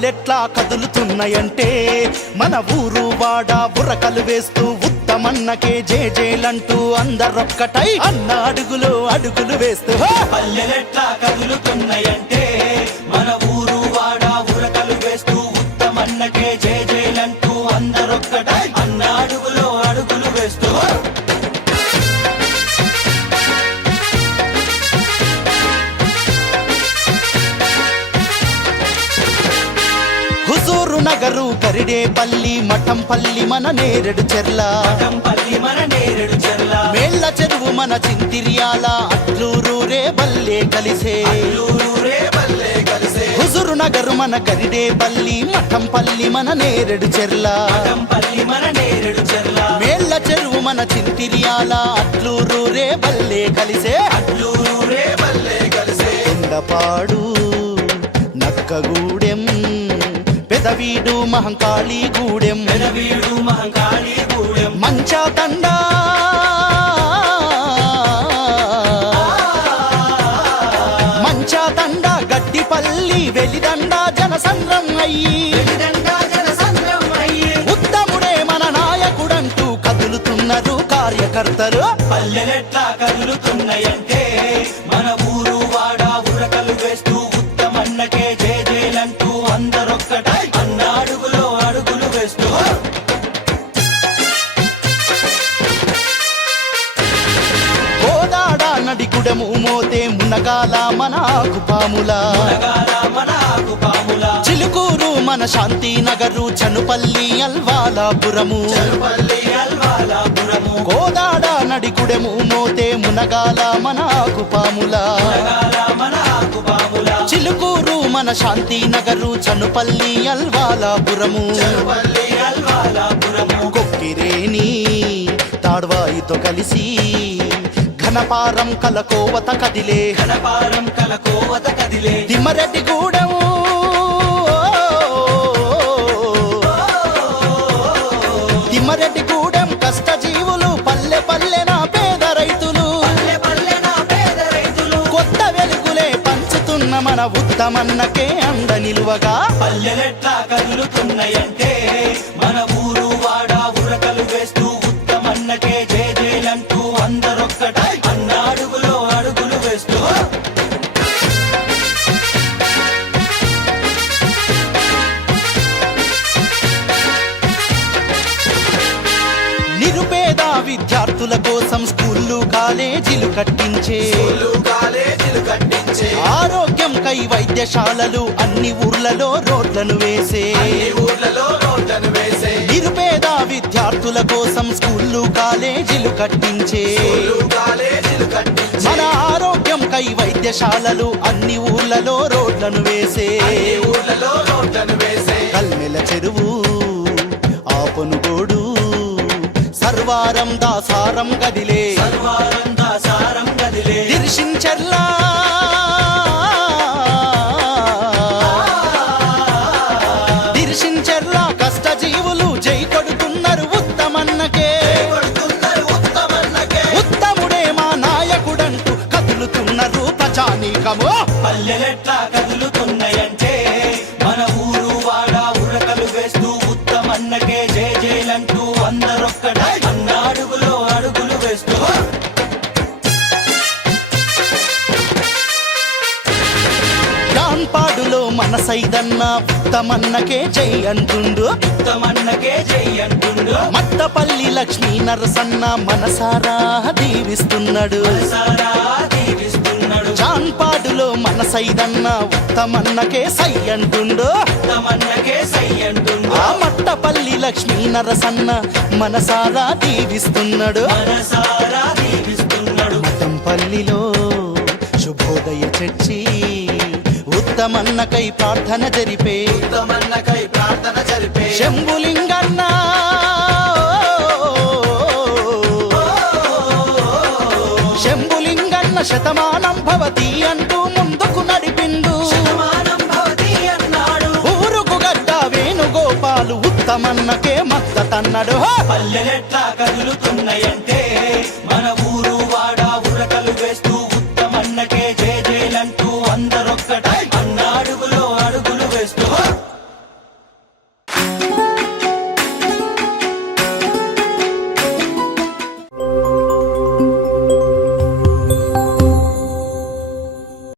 పల్లెలెట్లా కదులుతున్నాయంటే మన ఊరు వాడ బుర్రకలు వేస్తూ ఉత్తమన్నకే జేజేలంటూ అందరొక్కటై అన్న అడుగులు అడుగులు వేస్తూ పల్లెలెట్లా కదులుతున్నాయంటే మన ఊరు వాడ బుర్రకలు వేస్తూ ఉత్తమన్నకే జేజేలంటూ అందరొక్కటై అన్న అడుగులు అడుగులు వేస్తూ హుజూరు నగరు గరిడేపల్లి మఠంపల్లి మన నేరేడు చెర్ల మేళ్ల చెరువు మన చింతిర్యాల అట్లూరు రేబల్లే కలిసే హుజూరు నగరు మన గరిడేపల్లి మఠంపల్లి మన నేరేడు చెర్ల మేళ్ల చెరువు మన చింతిర్యాల అట్లూరు రేబల్లే కలిసే కొండపాడు నక్కగూడెం పెదవీడు మహంకాళి గూడెం మంచా తండా గట్టిపల్లి వెలిదండ జనసంద్రం అయ్యి ఉత్తముడే మన నాయకుడంటూ కదులుతున్నారు కార్యకర్తలు పల్లెలెట్లా కదులుతున్నాయంటే మన ఊరు వాడ బుర్రకలు వేస్తూ ఉత్తమన్నకే జేజేలంటూ అందరొక్కటై అన్న అడుగులు అడుగులు వేస్తూ కోదాడ నడిగుడము మోతే మునగాల మన ఆకుపాముల చిలుకూరు మన శాంతి నగరు చనుపల్లి అల్వాలాపురము కోదాడ నడిగుడము మోతే మునగాల మన ఆకుపాముల చిలుకూరు మన శాంతి నగరు చనుపల్లి అల్వాలాపురము కొక్కిరేని తాడ్వాయితో కలిసి ఘనపారం కలకోవత కదిలే తిమ్మరెడ్డి గూడెం తిమ్మరెడ్డి గూడెం కష్టజీవులు పల్లె పల్లెన పేద రైతులు కొత్త వెలుగులే పంచుతున్న మన ఉత్తమన్నకే అండ నిలువగా పల్లెలెట్లా కదులుతున్నాయంటే మన ఊరు వాడ బుర్రకలు వేస్తూ ఉత్తమన్నకే జేజేలంటూ అందరొక్కటై అన్న అడుగులు అడుగులు వేస్తూ నిరుపేద విద్యార్థుల కోసం స్కూళ్ళు కాలేజీలు కట్టించే ఆరోగ్యం కై వైద్యశాలలు అన్ని ఊర్లలో రోడ్లను వేసే నిరుపేద విద్యార్థుల కోసం స్కూళ్ళు కాలేజీలు కట్టించే మన ఆరోగ్యం కై వైద్యశాలలు అన్ని ఊర్లలో రోడ్లను వేసే కల్మెల చెరువు ఆపనుగోడు సర్వారం దాసారం గదిలే దిర్శించర్లా దిర్శించర్లా కష్టజీవులు జై కొడుతున్నారు ఉత్తమన్నకే ఉత్తముడే మా నాయకుడంటూ కదులుతున్నారు ప్రజానీకము పల్లెలెట్లా కదులుతున్నాయంటే మన ఊరు వాడ బుర్రకలు వేస్తూ ఉత్తమన్నకే జేజేలంటూ అందరొక్కటై అన్న అడుగులు అడుగులు వేస్తూ జాన్పాడులో మన సైదన్న ఉత్తమన్నకే జై అంటుండు మట్టపల్లి లక్ష్మీ నరసన్న మనసారా దీవిస్తున్నాడు జాన్పాడులో మన సైదన్న ఉత్తమన్నకే సై అంటుండు ఆ మట్టపల్లి లక్ష్మీ నరసన్న మనసారా దీవిస్తున్నాడు మఠంపల్లిలో శుభోదయ చర్చి ఉత్తమన్నకై ప్రార్థన జరిపే శంభులింగన్న శంభులింగన్న శతమానం భవతి అంటూ ముందుకు నడిపిండు ఊరుకు గడ్డ వేణుగోపాలు ఉత్తమన్నకే మద్దతన్నాడు పల్లెలెట్లా కదులుతున్నాయంటే మన ఊరు